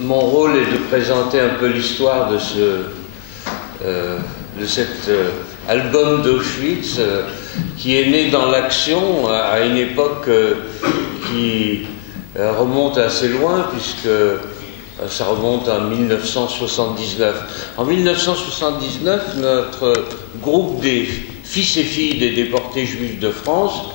mon rôle est de présenter un peu l'histoire de cet album d'Auschwitz qui est né dans l'action à une époque qui remonte assez loin, puisque ça remonte à 1979. En 1979, notre groupe des fils et filles des déportés juifs de France,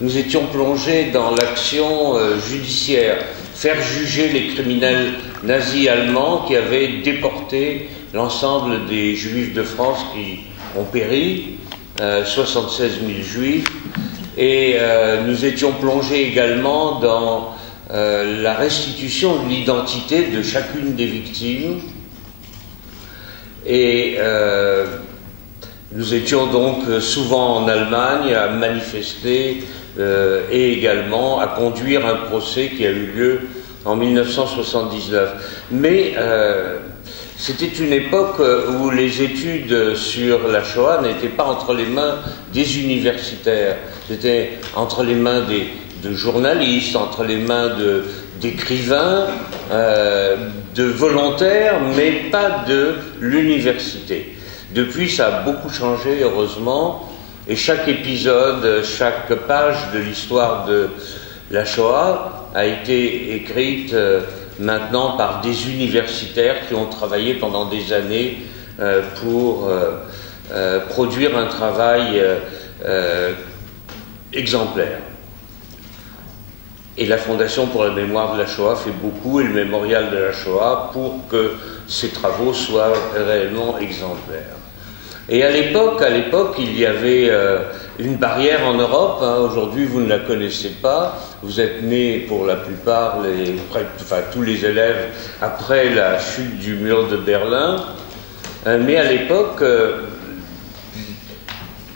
nous étions plongés dans l'action judiciaire, faire juger les criminels nazis allemands qui avaient déporté l'ensemble des juifs de France qui ont péri, 76 000 juifs, et nous étions plongés également dans la restitution de l'identité de chacune des victimes, et nous étions donc souvent en Allemagne à manifester et également à conduire un procès qui a eu lieu en 1979. Mais c'était une époque où les études sur la Shoah n'étaient pas entre les mains des universitaires, c'était entre les mains de journalistes, entre les mains d'écrivains, de volontaires, mais pas de l'université. Depuis, ça a beaucoup changé, heureusement, et chaque épisode, chaque page de l'histoire de la Shoah a été écrite maintenant par des universitaires qui ont travaillé pendant des années pour produire un travail exemplaire. Et la Fondation pour la mémoire de la Shoah fait beaucoup, et le mémorial de la Shoah, pour que ces travaux soient réellement exemplaires. Et à l'époque, il y avait une barrière en Europe. Aujourd'hui, vous ne la connaissez pas. Vous êtes nés, pour la plupart, tous les élèves, après la chute du mur de Berlin. Mais à l'époque,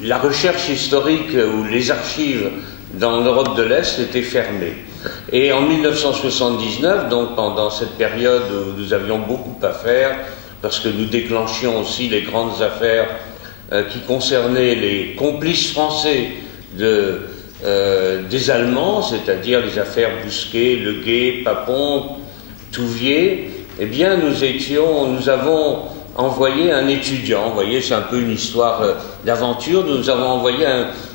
la recherche historique ou les archives dans l'Europe de l'Est étaient fermées. Et en 1979, donc pendant cette période où nous avions beaucoup à faire, parce que nous déclenchions aussi les grandes affaires qui concernaient les complices français des Allemands, c'est-à-dire les affaires Bousquet, Leguet, Papon, Touvier, eh bien nous avons envoyé un étudiant, vous voyez, c'est un peu une histoire d'aventure, nous avons envoyé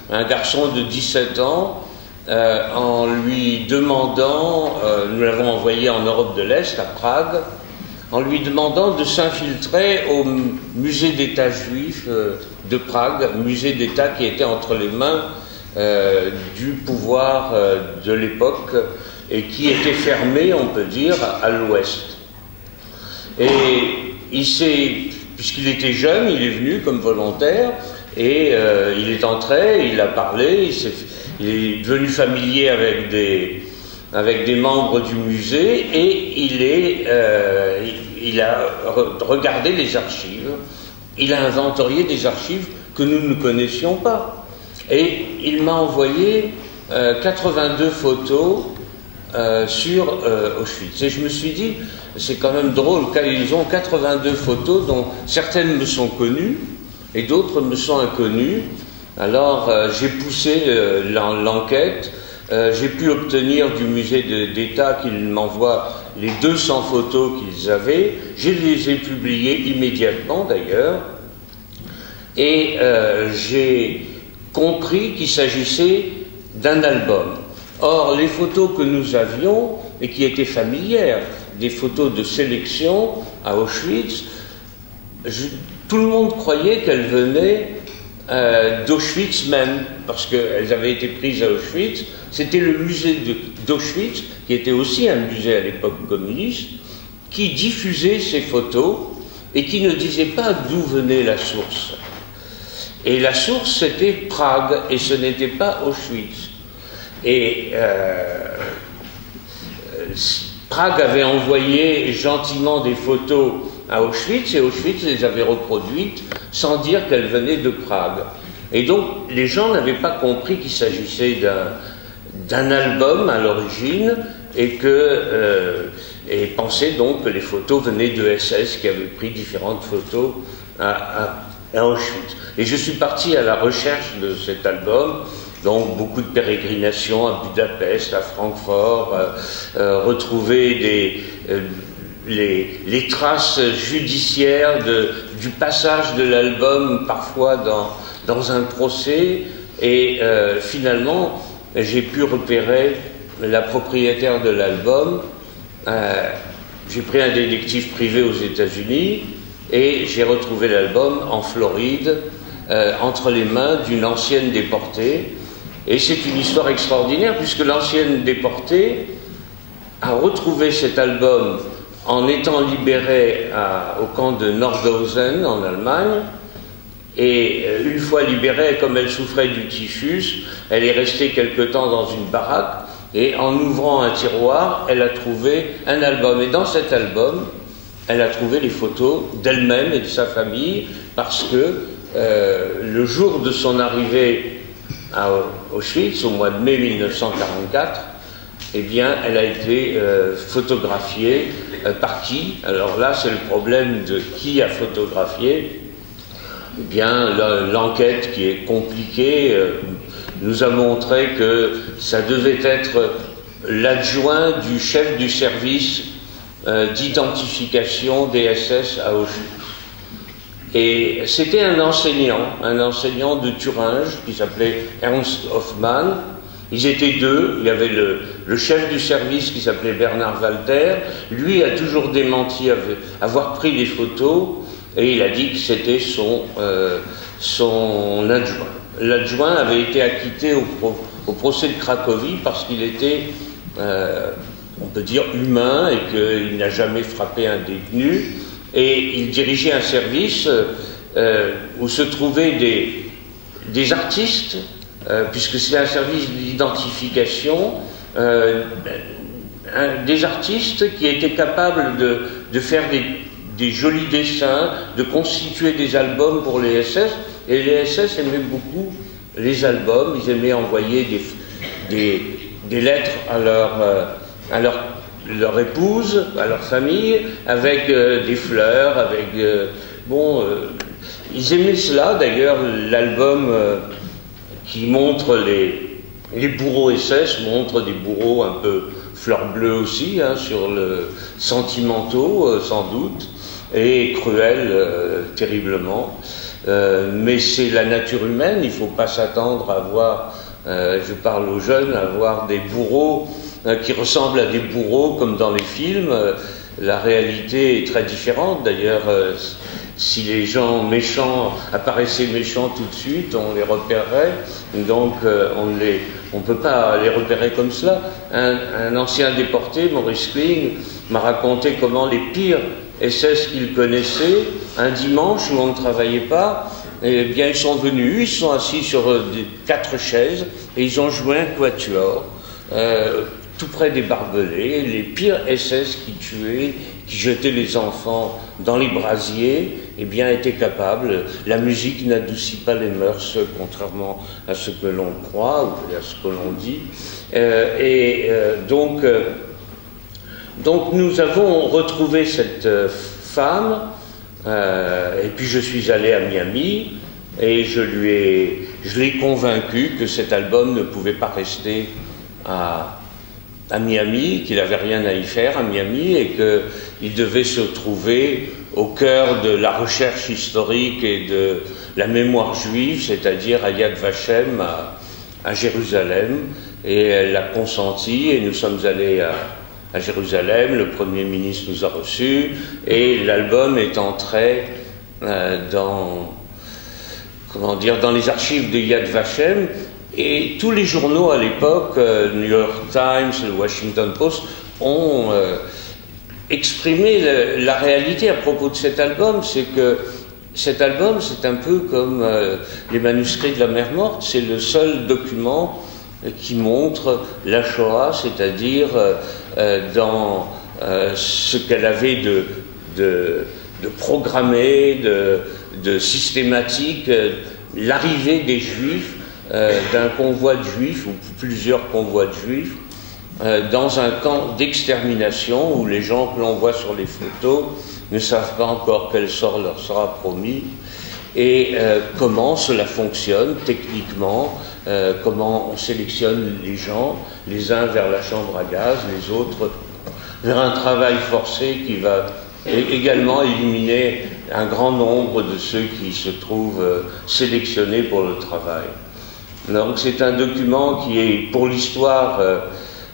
un garçon de 17 ans en lui demandant, nous l'avons envoyé en Europe de l'Est, à Prague, en lui demandant de s'infiltrer au musée d'État juif de Prague, musée d'État qui était entre les mains du pouvoir de l'époque et qui était fermé, on peut dire, à l'ouest. Et puisqu'il était jeune, il est venu comme volontaire et il est entré, il a parlé, il est devenu familier avec des membres du musée et il a regardé les archives, il a inventorié des archives que nous ne connaissions pas. Et il m'a envoyé 82 photos sur Auschwitz. Et je me suis dit, c'est quand même drôle, ils ont 82 photos dont certaines me sont connues et d'autres me sont inconnues. Alors j'ai poussé l'enquête. J'ai pu obtenir du musée d'État qu'ils m'envoient les 200 photos qu'ils avaient. Je les ai publiées immédiatement d'ailleurs. Et j'ai compris qu'il s'agissait d'un album. Or, les photos que nous avions, et qui étaient familières, des photos de sélection à Auschwitz, tout le monde croyait qu'elles venaient d'Auschwitz même, parce qu'elles avaient été prises à Auschwitz. C'était le musée d'Auschwitz, qui était aussi un musée à l'époque communiste, qui diffusait ces photos et qui ne disait pas d'où venait la source. Et la source, c'était Prague, et ce n'était pas Auschwitz. Et Prague avait envoyé gentiment des photos à Auschwitz, et Auschwitz les avait reproduites sans dire qu'elles venaient de Prague. Et donc, les gens n'avaient pas compris qu'il s'agissait d'un album à l'origine, et pensaient donc que les photos venaient de SS qui avaient pris différentes photos à Auschwitz. Et je suis parti à la recherche de cet album, donc beaucoup de pérégrinations à Budapest, à Francfort, retrouver les traces judiciaires du passage de l'album parfois dans un procès, et finalement j'ai pu repérer la propriétaire de l'album. J'ai pris un détective privé aux États-Unis et j'ai retrouvé l'album en Floride entre les mains d'une ancienne déportée, et c'est une histoire extraordinaire puisque l'ancienne déportée a retrouvé cet album en étant libérée au camp de Nordhausen en Allemagne, et une fois libérée, comme elle souffrait du typhus, elle est restée quelque temps dans une baraque, et en ouvrant un tiroir, elle a trouvé un album, et dans cet album, elle a trouvé les photos d'elle-même et de sa famille, parce que le jour de son arrivée à Auschwitz, au mois de mai 1944, eh bien, elle a été photographiée par qui? Alors là, c'est le problème de qui a photographié. Eh bien, l'enquête qui est compliquée nous a montré que ça devait être l'adjoint du chef du service d'identification des SS à Auschwitz. Et c'était un enseignant de Thuringe qui s'appelait Ernst Hoffmann. Ils étaient deux, il y avait le chef du service qui s'appelait Bernard Walter. Lui a toujours démenti avoir pris les photos, et il a dit que c'était son adjoint. L'adjoint avait été acquitté au procès de Cracovie parce qu'il était, on peut dire, humain, et qu'il n'a jamais frappé un détenu. Et il dirigeait un service où se trouvaient des artistes, puisque c'est un service d'identification, des artistes qui étaient capables de faire des jolis dessins, de constituer des albums pour les SS, et les SS aimaient beaucoup les albums. Ils aimaient envoyer des lettres à leur épouse, à leur famille, avec des fleurs, avec... ils aimaient cela. D'ailleurs, l'album qui montre les bourreaux SS montre des bourreaux un peu fleur bleue aussi, hein, sur le sentimentaux, sans doute, et cruels terriblement. Mais c'est la nature humaine, il ne faut pas s'attendre à voir, je parle aux jeunes, à voir des bourreaux qui ressemblent à des bourreaux comme dans les films. La réalité est très différente. D'ailleurs, si les gens méchants apparaissaient méchants tout de suite, on les repérerait. Donc on ne peut pas les repérer comme cela. Un ancien déporté, Maurice Kling, m'a raconté comment les pires SS qu'il connaissait, un dimanche où on ne travaillait pas, eh bien ils sont venus, ils sont assis sur 4 chaises et ils ont joué un quatuor. Tout près des barbelés, les pires SS qui tuaient, qui jetaient les enfants dans les brasiers, eh bien étaient capables. La musique n'adoucit pas les mœurs, contrairement à ce que l'on croit ou à ce que l'on dit. Donc nous avons retrouvé cette femme, et puis je suis allé à Miami, et je l'ai convaincu que cet album ne pouvait pas rester à Miami, qu'il n'avait rien à y faire à Miami, et qu'il devait se trouver au cœur de la recherche historique et de la mémoire juive, c'est-à-dire à Yad Vashem, à Jérusalem. Et elle a consenti, et nous sommes allés à Jérusalem, le Premier ministre nous a reçus, et l'album est entré dans les archives de Yad Vashem. Et tous les journaux à l'époque, New York Times, le Washington Post, ont exprimé la réalité à propos de cet album. C'est que cet album, c'est un peu comme les manuscrits de la mer Morte, c'est le seul document qui montre la Shoah, c'est-à-dire dans ce qu'elle avait de programmé, de systématique, l'arrivée des Juifs, d'un convoi de Juifs, ou plusieurs convois de Juifs, dans un camp d'extermination où les gens que l'on voit sur les photos ne savent pas encore quel sort leur sera promis, et comment cela fonctionne techniquement, comment on sélectionne les gens, les uns vers la chambre à gaz, les autres vers un travail forcé qui va également éliminer un grand nombre de ceux qui se trouvent sélectionnés pour le travail. Donc c'est un document qui est pour l'histoire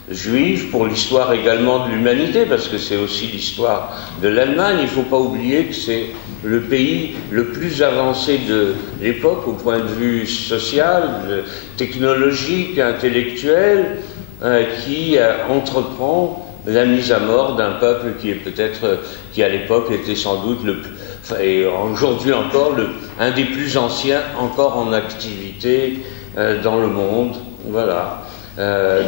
juive, pour l'histoire également de l'humanité, parce que c'est aussi l'histoire de l'Allemagne. Il ne faut pas oublier que c'est le pays le plus avancé de l'époque au point de vue social, technologique, intellectuel, qui entreprend la mise à mort d'un peuple qui est peut-être, qui à l'époque était sans doute et aujourd'hui encore, un des plus anciens encore en activité dans le monde. Voilà.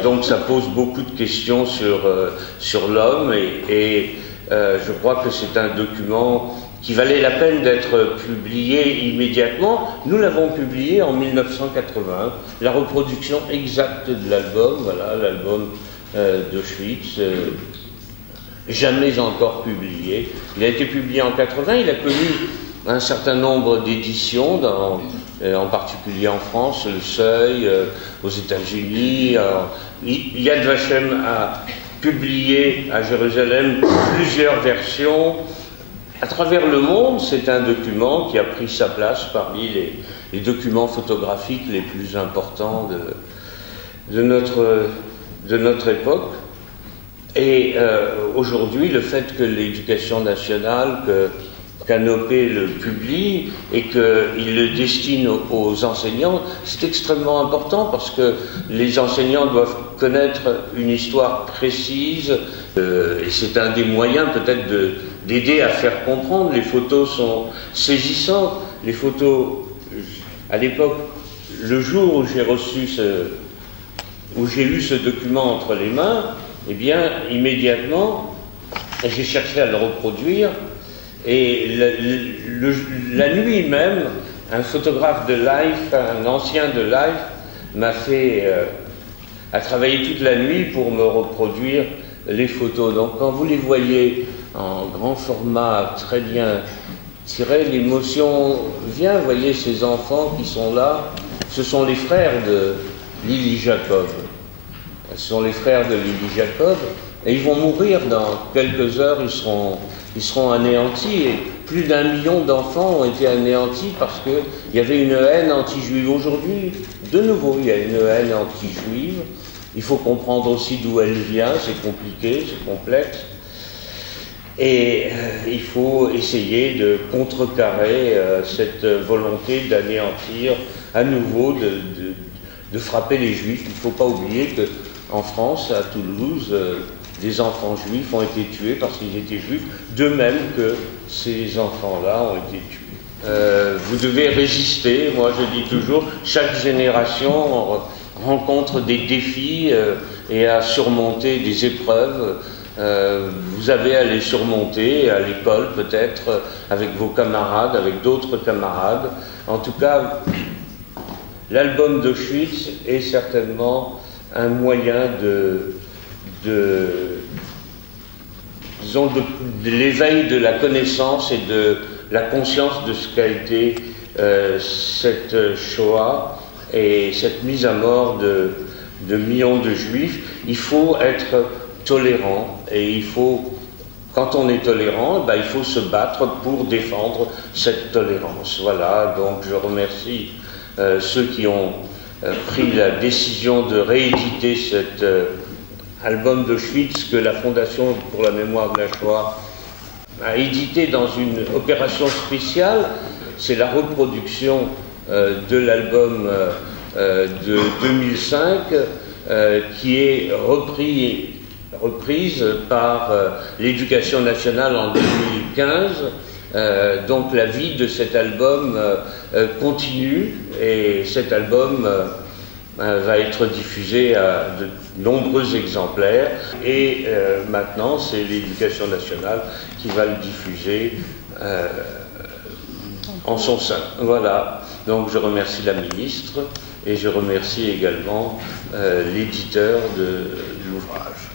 Donc ça pose beaucoup de questions sur l'homme et je crois que c'est un document qui valait la peine d'être publié immédiatement. Nous l'avons publié en 1980, la reproduction exacte de l'album, voilà, l'album d'Auschwitz, jamais encore publié. Il a été publié en 80, il a connu un certain nombre d'éditions, en particulier en France, Le Seuil, aux États-Unis. Yad Vashem a publié à Jérusalem plusieurs versions. À travers le monde, c'est un document qui a pris sa place parmi les documents photographiques les plus importants de notre époque. Et aujourd'hui, le fait que l'Éducation nationale, que Canopé le publie et qu'il le destine aux enseignants, c'est extrêmement important parce que les enseignants doivent connaître une histoire précise et c'est un des moyens peut-être d'aider à faire comprendre. Les photos sont saisissantes. Les photos, à l'époque, le jour où j'ai lu ce document entre les mains, eh bien, immédiatement, j'ai cherché à le reproduire. Et la nuit même, un photographe de Life, un ancien de Life, a travaillé toute la nuit pour me reproduire les photos. Donc quand vous les voyez en grand format, très bien tiré, l'émotion vient. Vous voyez ces enfants qui sont là, ce sont les frères de Lily Jacob. Ce sont les frères de Lily Jacob. Et ils vont mourir dans quelques heures, ils seront anéantis. Et plus d'1 million d'enfants ont été anéantis parce qu'il y avait une haine anti-juive. Aujourd'hui, de nouveau, il y a une haine anti-juive. Il faut comprendre aussi d'où elle vient, c'est compliqué, c'est complexe. Et il faut essayer de contrecarrer cette volonté d'anéantir à nouveau, de frapper les juifs. Il ne faut pas oublier qu'en France, à Toulouse, des enfants juifs ont été tués parce qu'ils étaient juifs, de même que ces enfants-là ont été tués. Vous devez résister, moi je dis toujours, chaque génération rencontre des défis et à surmonter des épreuves. Vous avez à les surmonter à l'école peut-être, avec vos camarades, avec d'autres camarades. En tout cas, l'album d'Auschwitz est certainement un moyen disons, de l'éveil de la connaissance et de la conscience de ce qu'a été cette Shoah et cette mise à mort de millions de juifs. Il faut être tolérant et il faut, quand on est tolérant, il faut se battre pour défendre cette tolérance. Voilà, donc je remercie ceux qui ont pris la décision de rééditer cet album d'Auschwitz que la Fondation pour la mémoire de la Shoah a édité dans une opération spéciale. C'est la reproduction de l'album de 2005 qui est reprise par l'Éducation nationale en 2015. Donc la vie de cet album continue et cet album va être diffusé à de nombreux exemplaires et maintenant c'est l'Éducation nationale qui va le diffuser en son sein. Voilà, donc je remercie la ministre et je remercie également l'éditeur de l'ouvrage.